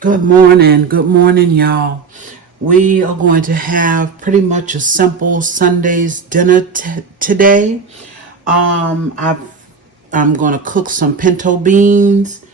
Good morning, y'all. We are going to have pretty much a simple Sunday's dinner today. I'm going to cook some pinto beans.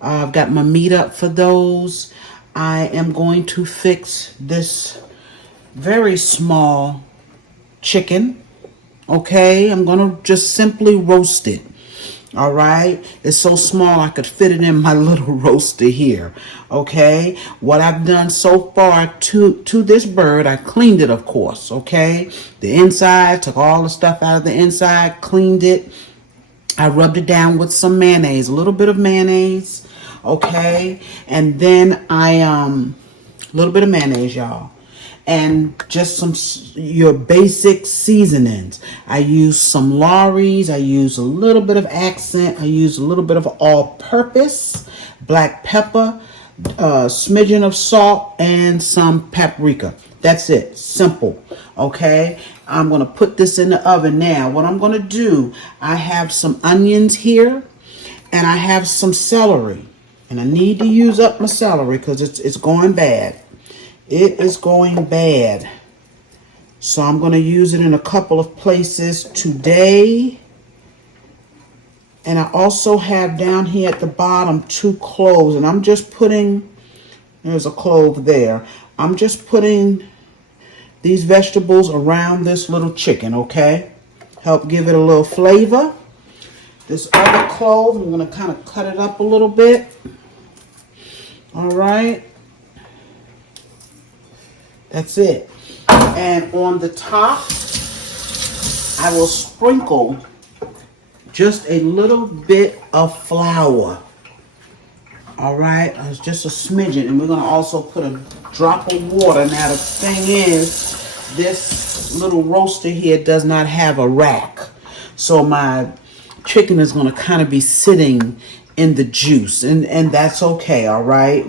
I've got my meat up for those. I am going to fix this very small chicken. Okay, I'm going to just simply roast it. All right, it's so small I could fit it in my little roaster here. Okay, what I've done so far to this bird, I cleaned it, of course. Okay, the inside, took all the stuff out of the inside, cleaned it. I rubbed it down with some mayonnaise, a little bit of mayonnaise. Okay, and then a little bit of mayonnaise, y'all, and just some your basic seasonings. I use some Lawry's, I use a little bit of accent, I use a little bit of all-purpose, black pepper, a smidgen of salt, and some paprika. That's it. Simple. Okay, I'm going to put this in the oven now. What I'm going to do, I have some onions here, and I have some celery, and I need to use up my celery because it's going bad. It is going bad. So I'm going to use it in a couple of places today. And I also have down here at the bottom 2 cloves. And I'm just putting, there's a clove there. I'm just putting these vegetables around this little chicken, okay? Help give it a little flavor. This other clove, I'm going to kind of cut it up a little bit. All right. That's it. And on the top, I will sprinkle just a little bit of flour. All right, it's just a smidgen. And we're going to also put a drop of water. Now, the thing is, this little roaster here does not have a rack. So my chicken is going to kind of be sitting in the juice. And that's okay, all right?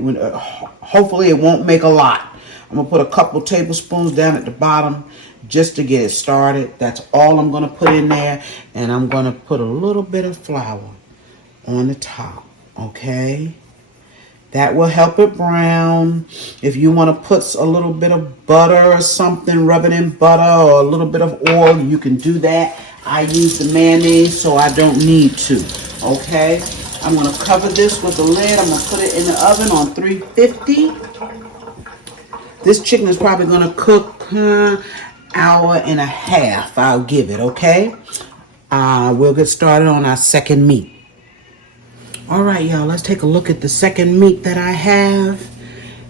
Hopefully, it won't make a lot. I'm going to put a couple tablespoons down at the bottom just to get it started. That's all I'm going to put in there. And I'm going to put a little bit of flour on the top, okay? That will help it brown. If you want to put a little bit of butter or something, rub it in butter or a little bit of oil, you can do that. I use the mayonnaise, so I don't need to, okay? I'm going to cover this with the lid. I'm going to put it in the oven on 350. This chicken is probably going to cook hour and a half. I'll give it, okay? We'll get started on our second meat. All right, y'all, let's take a look at the second meat that I have.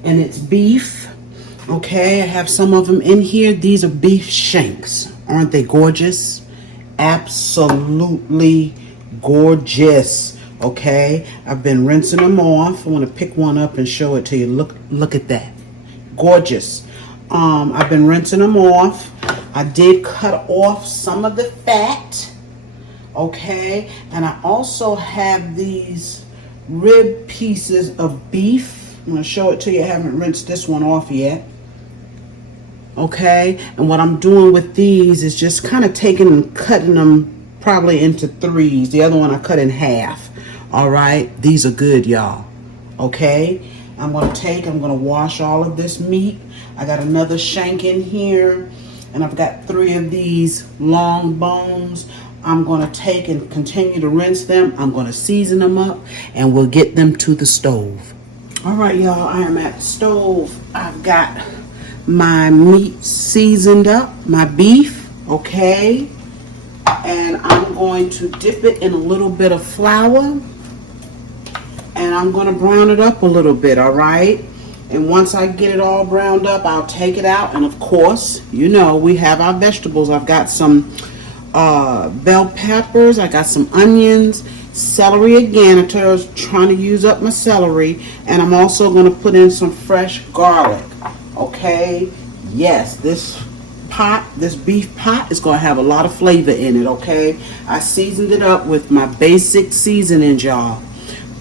And it's beef. Okay, I have some of them in here. These are beef shanks. Aren't they gorgeous? Absolutely gorgeous. Okay, I've been rinsing them off. I want to pick one up and show it to you. Look at that. Gorgeous. I've been rinsing them off. I did cut off some of the fat. Okay, and I also have these rib pieces of beef. I'm going to show it to you. I haven't rinsed this one off yet. Okay, and what I'm doing with these is just kind of taking and cutting them probably into 3s. The other one I cut in half. All right, these are good, y'all. Okay, I'm going to wash all of this meat. I got another shank in here, and I've got 3 of these long bones. I'm going to take and continue to rinse them. I'm going to season them up, and we'll get them to the stove. All right, y'all, I am at the stove. I've got my meat seasoned up, my beef, okay? And I'm going to dip it in a little bit of flour, and I'm going to brown it up a little bit, all right? And once I get it all browned up, I'll take it out. And of course, you know, we have our vegetables. I've got some bell peppers. I got some onions, celery again. I was trying to use up my celery. And I'm also going to put in some fresh garlic. Okay? Yes, this beef pot is going to have a lot of flavor in it, okay? I seasoned it up with my basic seasoning, y'all.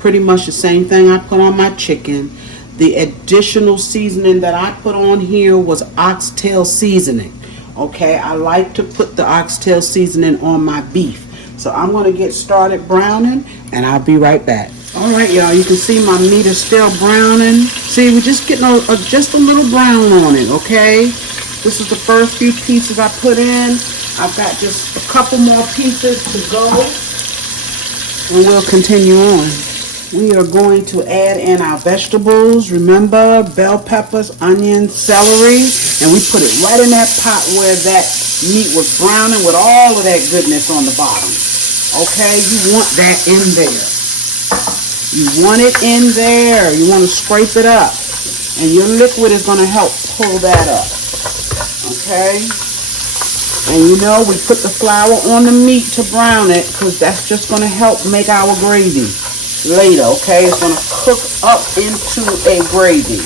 Pretty much the same thing I put on my chicken. The additional seasoning that I put on here was oxtail seasoning. Okay, I like to put the oxtail seasoning on my beef. So I'm going to get started browning, and I'll be right back. All right, y'all, you can see my meat is still browning. See, we're just getting just a little brown on it, okay? This is the first few pieces I put in. I've got just a couple more pieces to go, and we'll continue on. We are going to add in our vegetables. Remember, bell peppers, onions, celery, and we put it right in that pot where that meat was browning with all of that goodness on the bottom. Okay, you want that in there. You want it in there. You want to scrape it up. And your liquid is going to help pull that up. Okay? And you know, we put the flour on the meat to brown it because that's just going to help make our gravy later. Okay? It's going to cook up into a gravy.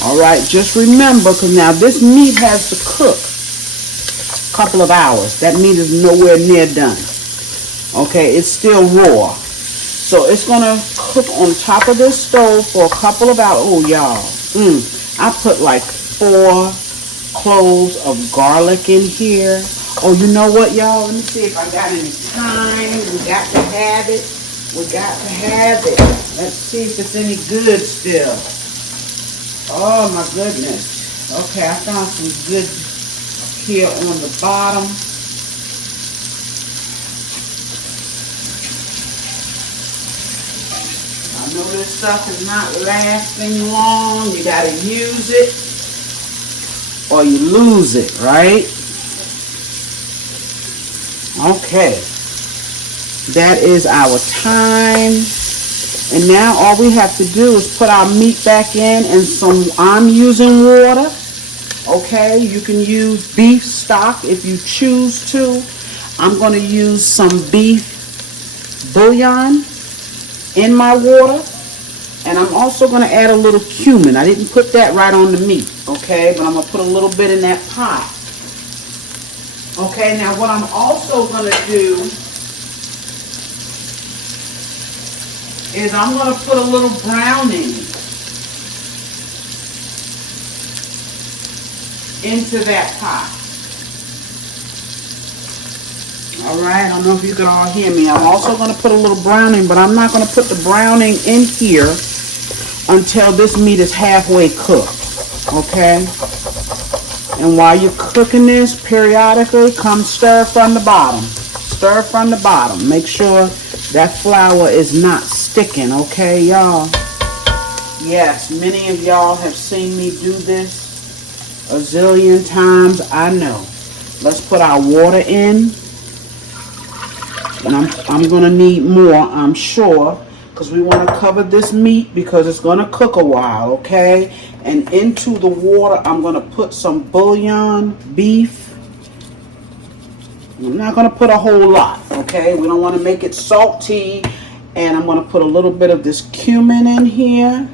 Alright, just remember, because now this meat has to cook a couple of hours. That meat is nowhere near done. Okay, it's still raw. So it's going to cook on top of this stove for a couple of hours. Oh, y'all. I put like 4 cloves of garlic in here. Oh, you know what, y'all? Let me see if I got any time. We got to have it. We got to have it. Let's see if it's any good still. Oh, my goodness. Okay, I found some good here on the bottom. I know this stuff is not lasting long. You got to use it or you lose it, right? Okay. That is our time. And now all we have to do is put our meat back in and I'm using water. Okay, you can use beef stock if you choose to. I'm going to use some beef bouillon in my water, and I'm also going to add a little cumin. I didn't put that right on the meat, okay, but I'm going to put a little bit in that pot. Okay, now what I'm also going to do is I'm going to put a little browning into that pot. Alright, I don't know if you can all hear me. I'm also going to put a little browning, but I'm not going to put the browning in here until this meat is halfway cooked. Okay? And while you're cooking this, periodically, come stir from the bottom. Stir from the bottom. Make sure that flour is not sticking, okay, y'all? Yes, many of y'all have seen me do this a zillion times. I know. Let's put our water in. And I'm going to need more, I'm sure, because we want to cover this meat because it's going to cook a while, okay? And into the water, I'm going to put some bouillon beef. I'm not going to put a whole lot, okay? We don't want to make it salty. And I'm going to put a little bit of this cumin in here.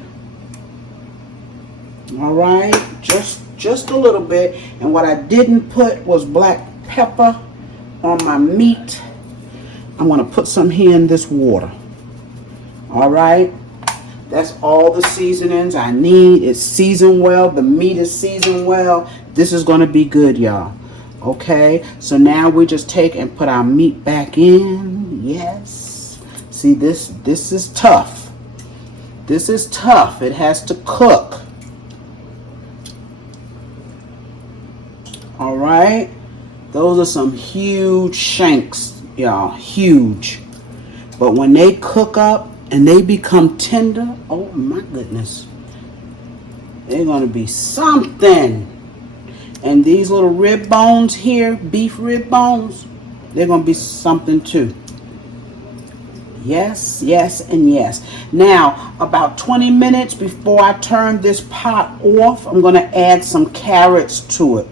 All right, just a little bit. And what I didn't put was black pepper on my meat. I'm going to put some here in this water. All right. That's all the seasonings I need. It's seasoned well. The meat is seasoned well. This is going to be good, y'all. Okay. So now we just take and put our meat back in. Yes. See, this is tough. This is tough. It has to cook. All right. Those are some huge shanks. Y'all, huge. But when they cook up and they become tender, oh my goodness, they're going to be something. And these little rib bones here, beef rib bones, they're going to be something too. Yes, yes, and yes. Now, about 20 minutes before I turn this pot off, I'm going to add some carrots to it.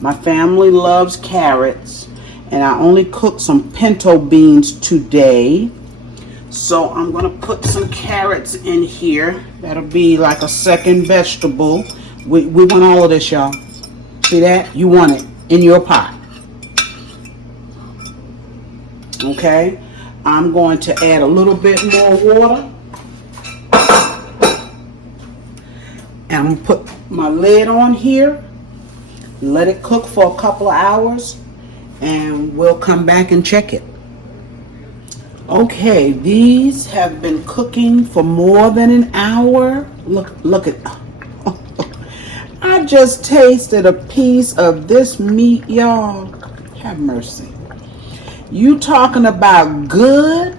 My family loves carrots. And I only cooked some pinto beans today. So I'm going to put some carrots in here. That'll be like a second vegetable. We want all of this, y'all. See that? You want it in your pot. Okay. I'm going to add a little bit more water. And I'm going to put my lid on here. Let it cook for a couple of hours. And we'll come back and check it. Okay, these have been cooking for more than an hour. Look at. I just tasted a piece of this meat, y'all. Have mercy. You talking about good?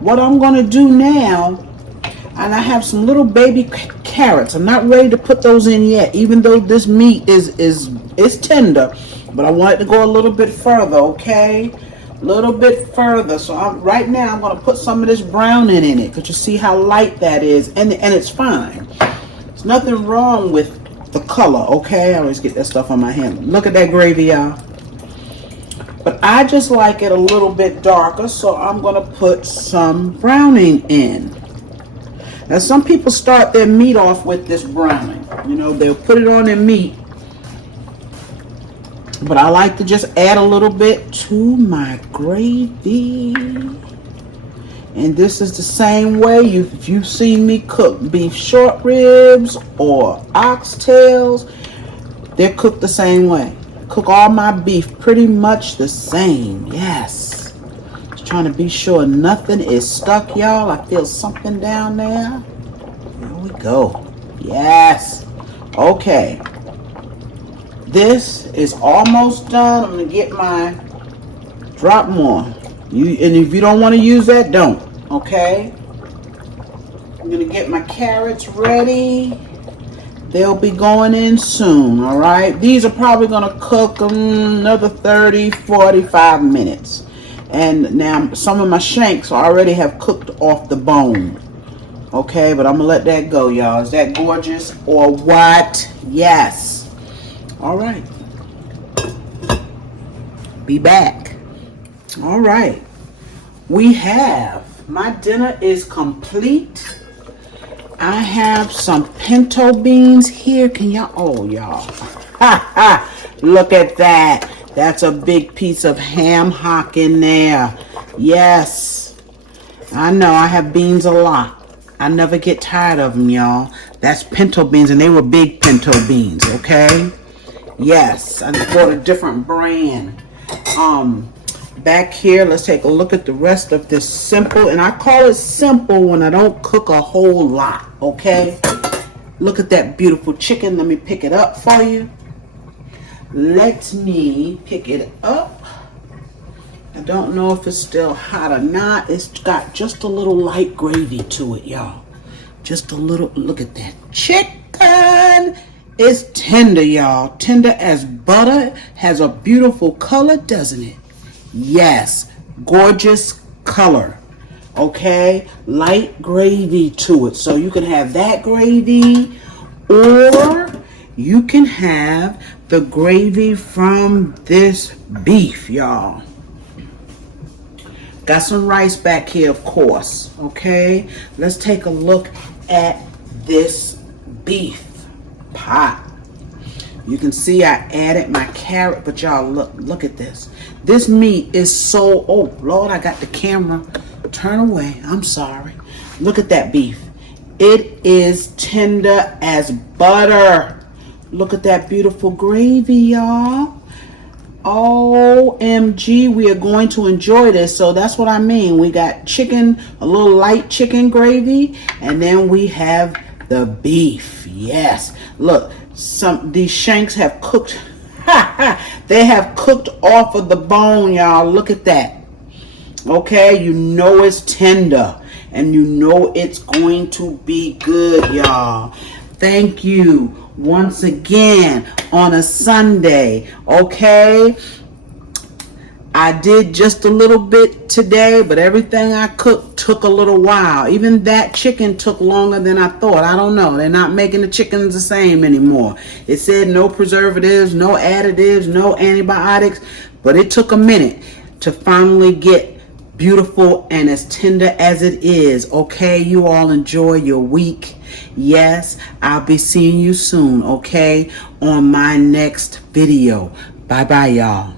What I'm gonna do now, and I have some little baby carrots. I'm not ready to put those in yet, even though this meat is tender, but I want it to go a little bit further, okay? A little bit further. So right now I'm gonna put some of this browning in it. Cause you see how light that is, and it's fine. There's nothing wrong with the color, okay? I always get that stuff on my hand. Look at that gravy, y'all. But I just like it a little bit darker, so I'm gonna put some browning in. Now some people start their meat off with this browning. You know, they'll put it on their meat. But I like to just add a little bit to my gravy. And this is the same way if you've seen me cook beef short ribs or oxtails, they're cooked the same way. Cook all my beef pretty much the same. Yes. Just trying to be sure nothing is stuck, y'all. I feel something down there. Here we go. Yes. Okay. This is almost done. I'm going to get my drop more. And if you don't want to use that, don't. Okay. I'm going to get my carrots ready. They'll be going in soon, all right? These are probably going to cook another 30, 45 minutes. And now some of my shanks already have cooked off the bone. Okay, but I'm going to let that go, y'all. Is that gorgeous or what? Yes. All right. Be back. All right. My dinner is complete. I have some pinto beans here. Can y'all? Oh, y'all. Ha ha. Look at that. That's a big piece of ham hock in there. Yes. I know I have beans a lot. I never get tired of them, y'all. That's pinto beans, and they were big pinto beans, okay? Yes. I bought a different brand. Back here, let's take a look at the rest of this simple, and I call it simple when I don't cook a whole lot, okay? Look at that beautiful chicken. Let me pick it up for you. Let me pick it up. I don't know if it's still hot or not. It's got just a little light gravy to it, y'all. Just a little. Look at that chicken. It's tender, y'all. Tender as butter. Has a beautiful color, doesn't it? Yes, gorgeous color. Okay, light gravy to it. So you can have that gravy, or you can have the gravy from this beef, y'all. Got some rice back here, of course. Okay, let's take a look at this beef pot. You can see I added my carrot, but y'all look at this. This meat is so, oh Lord, I got the camera. Turn away, I'm sorry. Look at that beef. It is tender as butter. Look at that beautiful gravy, y'all. OMG, we are going to enjoy this. So that's what I mean. We got chicken, a little light chicken gravy, and then we have the beef. Yes. Look, these shanks have cooked. They have cooked off of the bone, y'all. Look at that. Okay, you know it's tender, and you know it's going to be good, y'all. Thank you once again on a Sunday. Okay, I did just a little bit today, but everything I cooked took a little while. Even that chicken took longer than I thought. I don't know. They're not making the chickens the same anymore. It said no preservatives, no additives, no antibiotics, but it took a minute to finally get beautiful and as tender as it is. Okay, you all enjoy your week. Yes, I'll be seeing you soon, okay, on my next video. Bye-bye, y'all.